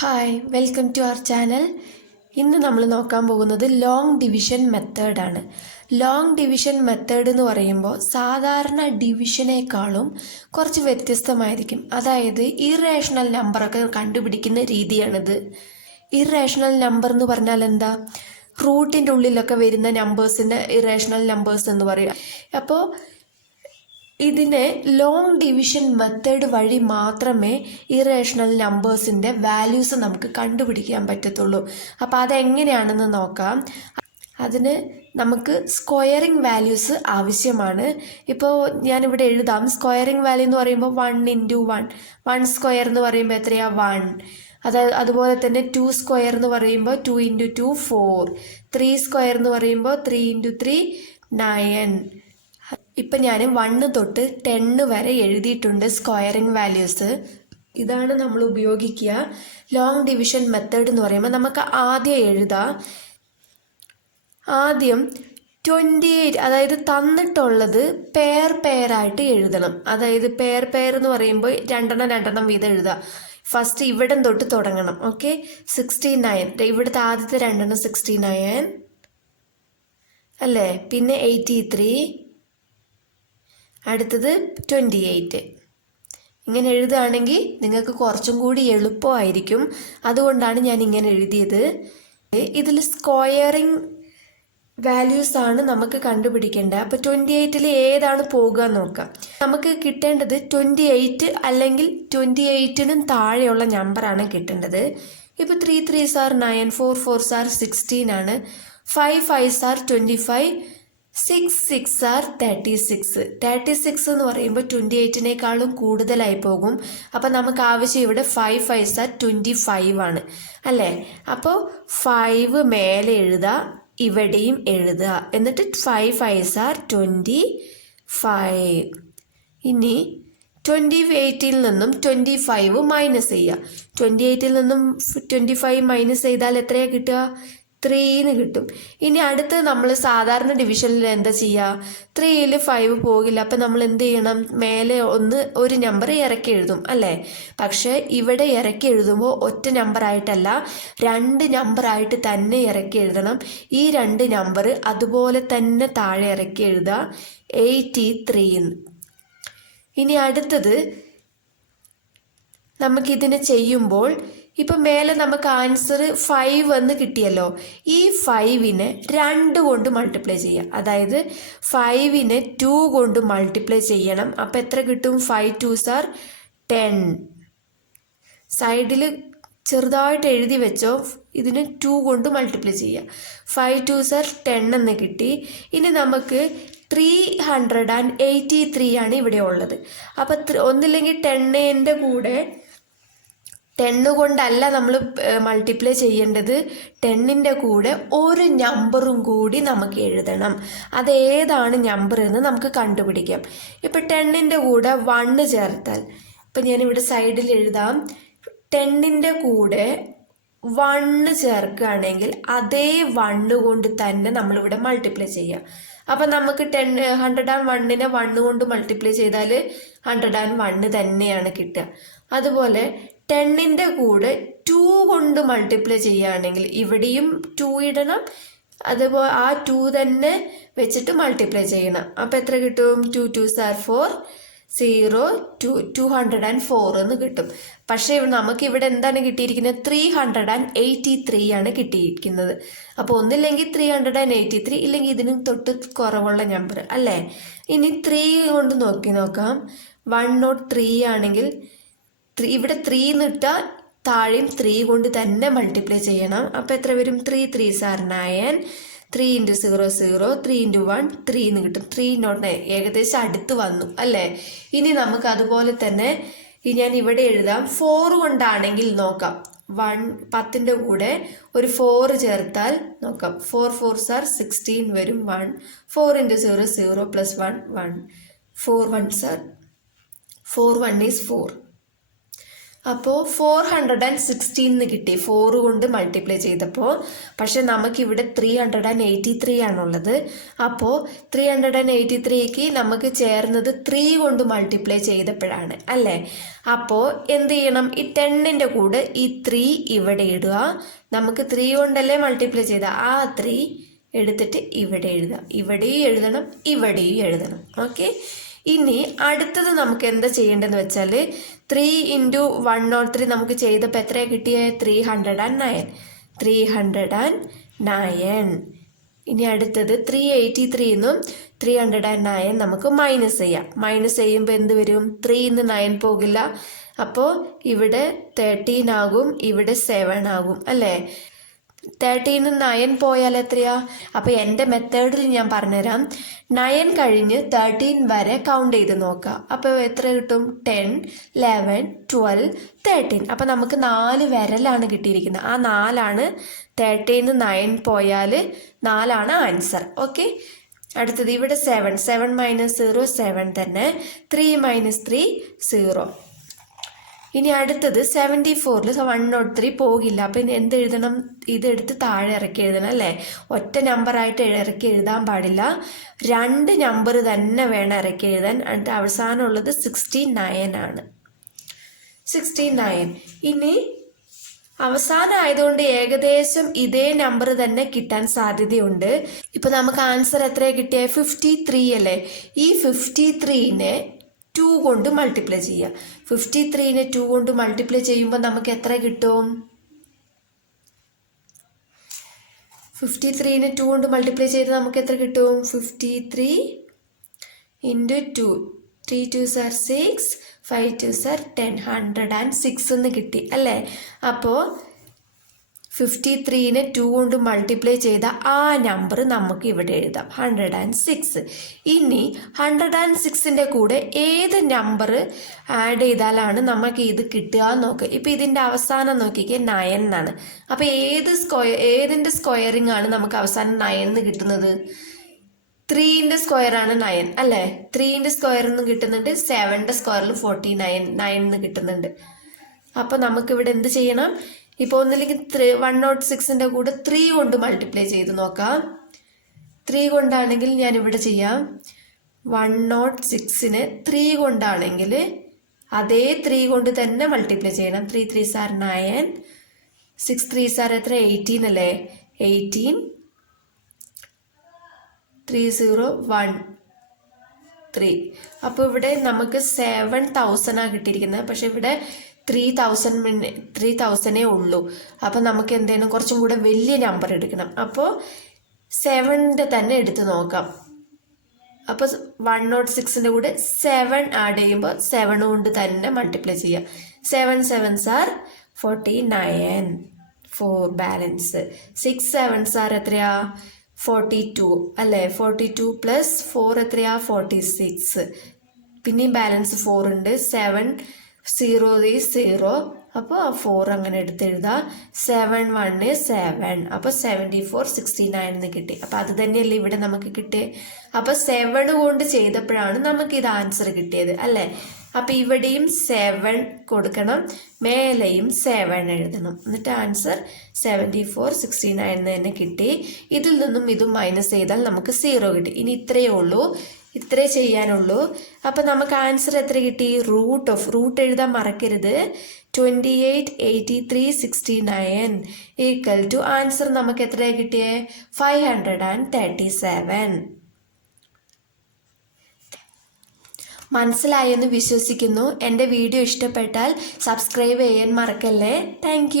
Hi welcome to our channel. ഇന്ന് നമ്മൾ നോക്കാൻ പോകുന്നത് ലോങ് ഡിവിഷൻ മെത്തേഡാണ്. ലോങ് ഡിവിഷൻ മെത്തേഡ് എന്ന് പറയുമ്പോൾ സാധാരണ ഡിവിഷനേക്കാളും കുറച്ച് വ്യത്യസ്തമായിരിക്കും. അതായത് ഇറേഷണൽ നമ്പറൊക്കെ കണ്ടുപിടിക്കുന്ന രീതിയാണിത്. ഇറേഷണൽ നമ്പർ എന്ന് പറഞ്ഞാൽ എന്താ? റൂട്ടിൻ്റെ ഉള്ളിലൊക്കെ വരുന്ന നമ്പേഴ്സിൻ്റെ ഇറേഷണൽ നമ്പേഴ്സ് എന്ന് പറയും. അപ്പോൾ ഇതിനെ ലോങ് ഡിവിഷൻ മെത്തേഡ് വഴി മാത്രമേ ഇറേഷണൽ നമ്പേഴ്സിൻ്റെ വാല്യൂസ് നമുക്ക് കണ്ടുപിടിക്കാൻ പറ്റത്തുള്ളൂ. അപ്പോൾ അതെങ്ങനെയാണെന്ന് നോക്കാം. അതിന് നമുക്ക് സ്ക്വയറിംഗ് വാല്യൂസ് ആവശ്യമാണ്. ഇപ്പോൾ ഞാനിവിടെ എഴുതാം. സ്ക്വയറിംഗ് വാല്യൂ എന്ന് പറയുമ്പോൾ 1 × 1, 1 സ്ക്വയർ എന്ന് പറയുമ്പോൾ എത്രയാണ്? 1. അതുപോലെ തന്നെ 2 സ്ക്വയർ എന്ന് പറയുമ്പോൾ 2 × 2 4, 3 സ്ക്വയർ എന്ന് പറയുമ്പോൾ 3 × 3 9. ഇപ്പം ഞാൻ 1 തൊട്ട് 10 വരെ എഴുതിയിട്ടുണ്ട് സ്ക്വയറിംഗ് വാല്യൂസ്. ഇതാണ് നമ്മൾ ഉപയോഗിക്കുക ലോങ് ഡിവിഷൻ മെത്തേഡ് എന്ന് പറയുമ്പോൾ. നമുക്ക് ആദ്യം എഴുതാം. ആദ്യം 28, അതായത് തന്നിട്ടുള്ളത് പെയറായിട്ട് എഴുതണം. അതായത് പെയർ എന്ന് പറയുമ്പോൾ രണ്ടെണ്ണം വീതം എഴുതുക. ഫസ്റ്റ് ഇവിടെ തൊട്ട് തുടങ്ങണം. ഓക്കെ, 69. ഇവിടുത്തെ ആദ്യത്തെ 2 69 അല്ലേ? പിന്നെ 83, അടുത്തത് 28. ഇങ്ങനെ എഴുതുകയാണെങ്കിൽ നിങ്ങൾക്ക് കുറച്ചും കൂടി എളുപ്പമായിരിക്കും. അതുകൊണ്ടാണ് ഞാൻ ഇങ്ങനെ എഴുതിയത്. ഇതിൽ സ്ക്വയറിംഗ് വാല്യൂസ് ആണ് നമുക്ക് കണ്ടുപിടിക്കേണ്ടത്. അപ്പോൾ 28ൽ ഏതാണ് പോകുക നോക്കാം. നമുക്ക് കിട്ടേണ്ടത് 28 അല്ലെങ്കിൽ 28നും താഴെയുള്ള നമ്പറാണ് കിട്ടേണ്ടത്. ഇപ്പോൾ 3 3s are 9, 4 4s are 16 ആണ്. 5 5s are 25, 6 6s are 36. 36 എന്ന് പറയുമ്പോൾ 28നേക്കാളും കൂടുതലായി പോകും. അപ്പം നമുക്ക് ആവശ്യം ഇവിടെ 5 5s are 25 ആണ് അല്ലേ? അപ്പോൾ 5 മേലെ എഴുതുക, ഇവിടെയും എഴുതുക. എന്നിട്ട് 5 5s are 25. ഇനി 28ൽ നിന്നും 25 മൈനസ് ചെയ്യുക. 28ൽ നിന്നും 25 മൈനസ് ചെയ്താൽ എത്രയാണ് കിട്ടുക? 3 കിട്ടും. ഇനി അടുത്ത് നമ്മൾ സാധാരണ ഡിവിഷനിൽ എന്താ ചെയ്യുക? 3ൽ 5 പോകില്ല. അപ്പം നമ്മൾ എന്ത് ചെയ്യണം? മേലെ ഒരു നമ്പർ ഇറക്കി എഴുതും അല്ലേ? പക്ഷേ ഇവിടെ ഇറക്കി എഴുതുമ്പോൾ ഒറ്റ നമ്പറായിട്ടല്ല, 2 നമ്പറായിട്ട് തന്നെ ഇറക്കി എഴുതണം. ഈ 2 നമ്പർ അതുപോലെ തന്നെ താഴെ ഇറക്കി എഴുതുക, 83. ഇനി അടുത്തത് നമുക്കിതിനെ ചെയ്യുമ്പോൾ ഇപ്പം മേലെ നമുക്ക് ആൻസർ 5 എന്ന് കിട്ടിയല്ലോ. ഈ 5നെ 2 കൊണ്ട് മൾട്ടിപ്ലൈ ചെയ്യുക. അതായത് 5നെ 2 കൊണ്ട് മൾട്ടിപ്ലൈ ചെയ്യണം. അപ്പം എത്ര കിട്ടും? 5 2s are 10. സൈഡിൽ ചെറുതായിട്ട് എഴുതി വെച്ചോ. ഇതിന് 2 കൊണ്ട് മൾട്ടിപ്ലൈ ചെയ്യുക. 5 2s are 10 എന്ന് കിട്ടി. ഇനി നമുക്ക് 383 ആണ് ഇവിടെ ഉള്ളത്. അപ്പം ഒന്നില്ലെങ്കിൽ 10ൻ്റെ കൂടെ 10 കൊണ്ടല്ല നമ്മൾ മൾട്ടിപ്ലൈ ചെയ്യേണ്ടത്. 10ൻ്റെ കൂടെ ഒരു നമ്പറും കൂടി നമുക്ക് എഴുതണം. അതേതാണ് നമ്പർ എന്ന് നമുക്ക് കണ്ടുപിടിക്കാം. ഇപ്പം 10ൻ്റെ കൂടെ 1 ചേർത്താൽ, ഇപ്പം ഞാനിവിടെ സൈഡിൽ എഴുതാം. 10ൻ്റെ കൂടെ 1 ചേർക്കുകയാണെങ്കിൽ അതേ 1 കൊണ്ട് തന്നെ നമ്മളിവിടെ മൾട്ടിപ്ലൈ ചെയ്യാം. അപ്പം നമുക്ക് 101നെ 1 കൊണ്ട് മൾട്ടിപ്ലൈ ചെയ്താൽ 101 തന്നെയാണ് കിട്ടുക. അതുപോലെ 10ൻ്റെ കൂടെ 2 കൊണ്ട് മൾട്ടിപ്ലൈ ചെയ്യുകയാണെങ്കിൽ ഇവിടെയും 2 ഇടണം. അതുപോലെ ആ 2 തന്നെ വെച്ചിട്ട് മൾട്ടിപ്ലൈ ചെയ്യണം. അപ്പം എത്ര കിട്ടും? 2 2s are 4, 0 2 204 എന്ന് കിട്ടും. പക്ഷേ നമുക്കിവിടെ എന്താണ് കിട്ടിയിരിക്കുന്നത്? 383 ആണ് കിട്ടിയിരിക്കുന്നത്. അപ്പോൾ ഒന്നില്ലെങ്കിൽ 383, ഇല്ലെങ്കിൽ ഇതിന് തൊട്ട് കുറവുള്ള നമ്പർ അല്ലേ? ഇനി 3 കൊണ്ട് നോക്കാം. 103 ആണെങ്കിൽ ഇവിടെ 3 ഇട്ടാൽ താഴെയും 3 കൊണ്ട് തന്നെ മൾട്ടിപ്ലൈ ചെയ്യണം. അപ്പോൾ എത്ര വരും? 3 3s are 9, 3 × 0 0, 3 × 1 3 എന്ന് കിട്ടും. 3 not 9 ഏകദേശം അടുത്ത് വന്നു അല്ലേ? ഇനി നമുക്ക് അതുപോലെ തന്നെ ഞാൻ ഇവിടെ എഴുതാം. 4 കൊണ്ടാണെങ്കിൽ നോക്കാം. 10ൻ്റെ കൂടെ ഒരു 4 ചേർത്താൽ നോക്കാം. 4 4s are 16 വരും. 1 4 × 0 0 + 1 1, 4 1s are 4 1 is 4. അപ്പോൾ 416 കിട്ടി 4 കൊണ്ട് മൾട്ടിപ്ലൈ ചെയ്തപ്പോൾ. പക്ഷെ നമുക്കിവിടെ 383 ആണുള്ളത്. അപ്പോൾ 383ക്ക് നമുക്ക് ചേർന്നത് 3 കൊണ്ട് മൾട്ടിപ്ലൈ ചെയ്തപ്പോഴാണ് അല്ലേ. അപ്പോൾ എന്ത് ചെയ്യണം, ഈ 10ന്റെ കൂടെ ഈ 3 ഇവിടെ ഇടുക. നമുക്ക് 3 കൊണ്ടല്ലേ മൾട്ടിപ്ലൈ ചെയ്ത, ആ 3 എടുത്തിട്ട് ഇവിടെ എഴുതാം. ഇവിടെയും എഴുതണം, ഇവിടെയും എഴുതണം. ഓക്കെ. ഇനി അടുത്തത് നമുക്ക് എന്താ ചെയ്യേണ്ടതെന്ന് വെച്ചാൽ 3 × 103 നമുക്ക് ചെയ്തപ്പോൾ എത്രയാണ് കിട്ടിയത്? 309. ഇനി അടുത്തത് 383ന്നും 309 നമുക്ക് മൈനസ് ചെയ്യാം. മൈനസ് ചെയ്യുമ്പോൾ എന്ത് വരും? 3ന്ന് 9 പോകില്ല. അപ്പോൾ ഇവിടെ 13 ആകും, ഇവിടെ 7 ആകും അല്ലേ. 13 9 പോയാൽ എത്രയാ? അപ്പോൾ എൻ്റെ മെത്തേഡിൽ ഞാൻ പറഞ്ഞുതരാം. 9 കഴിഞ്ഞ് 13 വരെ കൗണ്ട് ചെയ്ത് നോക്കുക. അപ്പോൾ എത്ര കിട്ടും? 10, 11, 12, 13. അപ്പോൾ നമുക്ക് 4 വിരലാണ് കിട്ടിയിരിക്കുന്നത്. ആ 4ആണ് 13 9 പോയാൽ 4ആണ് ആൻസർ. ഓക്കെ. അടുത്തത് ഇവിടെ 7 7 - 0 7 തന്നെ. 3 - 3 0. ഇനി അടുത്തത് 74ൽ 103 പോകില്ല. അപ്പം ഇനി എന്ത് എഴുതണം? ഇതെടുത്ത് താഴെ ഇറക്കി എഴുതണം അല്ലേ. ഒറ്റ നമ്പറായിട്ട് ഇറക്കി എഴുതാൻ പാടില്ല, 2 നമ്പർ തന്നെ വേണം ഇറക്കി എഴുതാൻ. എന്നിട്ട് അവസാനമുള്ളത് 69 ആണ്. 69. ഇനി അവസാനം ആയതുകൊണ്ട് ഏകദേശം ഇതേ നമ്പർ തന്നെ കിട്ടാൻ സാധ്യതയുണ്ട്. ഇപ്പം നമുക്ക് ആൻസർ എത്രയാണ് കിട്ടിയത്? 53 അല്ലേ. ഈ 53നെ 2 കൊണ്ട് മൾട്ടിപ്ലൈ ചെയ്യുക. 53നെ 2 കൊണ്ട് മൾട്ടിപ്ലൈ ചെയ്യുമ്പോൾ നമുക്ക് എത്ര കിട്ടും? 53നെ 2 കൊണ്ട് മൾട്ടിപ്ലൈ ചെയ്ത് നമുക്ക് എത്ര കിട്ടും? 53 × 2. 3 2s are 6, 5 2s are 10, 106 എന്ന് കിട്ടി അല്ലേ. അപ്പോൾ 53നെ 2 കൊണ്ട് മൾട്ടിപ്ലൈ ചെയ്ത ആ നമ്പർ നമുക്ക് ഇവിടെ എഴുതാം, 106. ഇനി 106ന്റെ കൂടെ ഏത് നമ്പർ ആഡ് ചെയ്താലാണ് നമുക്ക് ഇത് കിട്ടുക എന്ന് നോക്കുക. ഇപ്പം ഇതിൻ്റെ അവസാനം നോക്കിക്കേ 9 എന്നാണ്. അപ്പോൾ ഏതിൻ്റെ സ്ക്വയറിംഗ് ആണ് നമുക്ക് അവസാനം 9 കിട്ടുന്നത്? 3ന്റെ സ്ക്വയറാണ് 9 അല്ലേ. 3ന്റെ സ്ക്വയറിൽ നിന്ന് കിട്ടുന്നുണ്ട്, 7ന്റെ സ്ക്വയറിൽ 49 9 കിട്ടുന്നുണ്ട്. അപ്പോൾ നമുക്കിവിടെ എന്ത് ചെയ്യണം? ഇപ്പോൾ ഒന്നിലേക്ക് 106ന്റെ കൂടെ 3 കൊണ്ട് മൾട്ടിപ്ലൈ ചെയ്ത് നോക്കാം. 3 കൊണ്ടാണെങ്കിൽ ഞാൻ ഇവിടെ ചെയ്യാം. 106നെ 3 കൊണ്ടാണെങ്കിൽ അതേ 3 കൊണ്ട് തന്നെ മൾട്ടിപ്ലൈ ചെയ്യണം. 3 3s are 9, 6 3s are എത്ര? 18 അല്ലേ. 18 3 0 1 3. അപ്പോൾ ഇവിടെ നമുക്ക് 7000 കിട്ടിയിരിക്കുന്നത്. പക്ഷെ ഇവിടെ 3000 ഉള്ളൂ. അപ്പോൾ നമുക്ക് എന്തെങ്കിലും കുറച്ചും കൂടെ വലിയ നമ്പർ എടുക്കണം. അപ്പോൾ 7ന്റെ തന്നെ എടുത്ത് നോക്കാം. അപ്പോൾ 106ന്റെ കൂടെ 7 ആഡ് ചെയ്യുമ്പോൾ 7 കൊണ്ട് തന്നെ മൾട്ടിപ്ലൈ ചെയ്യാം. 7 7s are 49, 4 balance. 6 7s are എത്രയാ? 42 അല്ലേ. 42 + 4 എത്രയാ? 46. പിന്നെയും ബാലൻസ് 4 ഉണ്ട്. 7 0 is 0. അപ്പോൾ 4 അങ്ങനെ എടുത്തെഴുതാം. 7 1 is 7. അപ്പോൾ 74 69 എന്ന് കിട്ടി. അപ്പോൾ അത് തന്നെയല്ലേ ഇവിടെ നമുക്ക് കിട്ടിയത്. അപ്പോൾ 7 കൊണ്ട് ചെയ്തപ്പോഴാണ് നമുക്ക് ഇത് ആൻസർ കിട്ടിയത് അല്ലേ. അപ്പോൾ ഇവിടെയും 7 കൊടുക്കണം, മേലെയും 7 എഴുതണം. എന്നിട്ട് ആൻസർ 74 69 എന്ന് തന്നെ കിട്ടി. ഇതിൽ നിന്നും ഇതും മൈനസ് ചെയ്താൽ നമുക്ക് 0 കിട്ടി. ഇനി ഇത്രയേ ഉള്ളൂ, ഇത്രേ ചെയ്യാനുള്ളൂ. അപ്പം നമുക്ക് ആൻസർ എത്ര കിട്ടി? റൂട്ട് എഴുതാൻ മറക്കരുത്. 28 83 69 ഈക്വൽ ടു ആൻസർ നമുക്ക് എത്രയാണ് കിട്ടിയത്? 537. മനസ്സിലായെന്ന് വിശ്വസിക്കുന്നു. എൻ്റെ വീഡിയോ ഇഷ്ടപ്പെട്ടാൽ സബ്സ്ക്രൈബ് ചെയ്യാൻ മറക്കല്ലേ. താങ്ക്